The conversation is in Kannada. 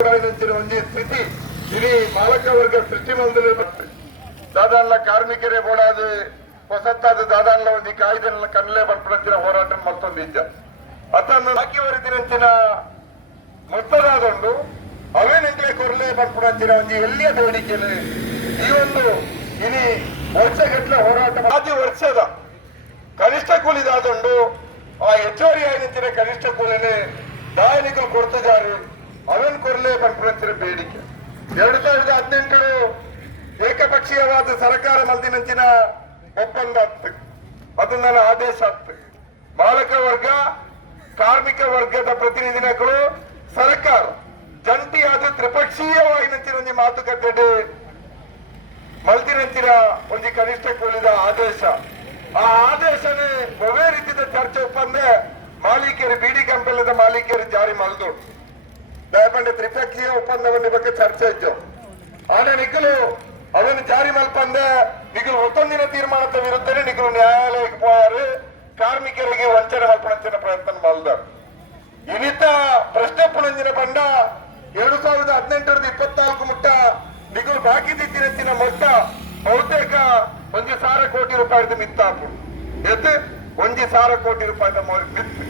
ಒಂದೇ ಸ್ಥಿತಿ ಇಡೀ ಮಾಲಕ ವರ್ಗ ಸೃಷ್ಟಿ ಮಂದಿರ ದಾದಾನ್ಲ ಕಾರ್ಮಿಕರೇ ಬೋಡಾದು ಹೊಸತ್ತಾದ ದಾದಾನ್ಲ ಒಂದು ಕಾಯ್ದೆಲ್ಲ ಕನ್ನಲೆ ಬರ್ಪಡಂಚಿನ ಹೋರಾಟ ಮತ್ತೊಂದು ಅದನ್ನು ಬಾಕಿ ವರಿದಿನಂಚಿನ ಮೊತ್ತದಾದೊಂದು ಅವೇನೆಂತಲೇ ಕೊರಲೆ ಬರ್ಪಡಂಚಿನ ಒಂದು ಎಲ್ಲಿಯ ಬೇಡಿಕೆಲೆ ಈ ಒಂದು ಇನಿ ವರ್ಷಗಟ್ಟಲೆ ಹೋರಾಟ 10 ವರ್ಷದ ಕನಿಷ್ಠ ಕೂಲಿದಾದೊಂದು ಆ ಹೆಚ್ಚುವರಿ ಆಯ್ದಂಚಿನ ಕನಿಷ್ಠ ಕೂಲಿನೇ ದಾಯನಿಗಳು ಕೊಡ್ತಿದ್ದಾರೆ ಅವನ್ ಕೊರಲೆ ಬರ್ಪಡಂಚಿನ ಬೇಡಿಕೆ 2018 ಏಕಪಕ್ಷೀಯವಾದ ಸರ್ಕಾರ ಮಲ್ದಿನಂಚಿನ ಒಪ್ಪಂದ ಅದು ನನ್ನ ಆದೇಶ ಮಾಲಕ ವರ್ಗ ಕಾರ್ಮಿಕ ವರ್ಗದ ಪ್ರತಿನಿಧಿಗಳು ಸರ್ಕಾರ ಜಂಟಿಯಾದ ತ್ರಿಪಕ್ಷೀಯವಾಗಿ ಮಾತುಕತೆ ಮಲ್ದಿನಂಚಿನ ಒಂದು ಕನಿಷ್ಠ ಕೂಲಿದ ಆದೇಶ ಆ ಆದೇಶನೇ ಒವೇ ರೀತಿಯ ಚರ್ಚೆ ಒಪ್ಪಂದ ಮಾಲೀಕರು ಬಿಡಿ ಕಂಪನಿದ ಮಾಲೀಕರು ಜಾರಿ ಮಾಡಿದ್ರು ದಯಪಂಡ ತ್ರಿಪಕ್ಷೀಯ ಒಪ್ಪಂದವನ್ನು ಬಗ್ಗೆ ಚರ್ಚೆ ಇತ್ತು ಆದ್ರೆ ನಿಖಲು ಅದನ್ನು ಜಾರಿ ಮಲ್ಪಂದೆ ನಿಖಲು ಮತ್ತೊಂದಿನ ತೀರ್ಮಾನದ ವಿರುದ್ಧನೇ ನಿಖಲು ನ್ಯಾಯಾಲಯಕ್ಕೆ ಹೋಯಾರು ಕಾರ್ಮಿಕರಿಗೆ ವಂಚನೆ ಮಲ್ಪಣಂಚಿನ ಪ್ರಯತ್ನ ಮಾಡಿದರು ಇನ್ನಿತ ಪ್ರಶ್ನೆ ಪುಣಂಜಿನ ಬಂಡ 2018-24 ಮುಟ್ಟ ನಿಖಲು ಬಾಕಿ ದಿತ್ತಿನ ಮೊತ್ತ ಬಹುತೇಕ 1,000 ಕೋಟಿ ರೂಪಾಯಿದ ಮಿತ್ತಾಪು ಎತ್ತು 1,000 ಕೋಟಿ ರೂಪಾಯಿದ ಮಿತ್ತು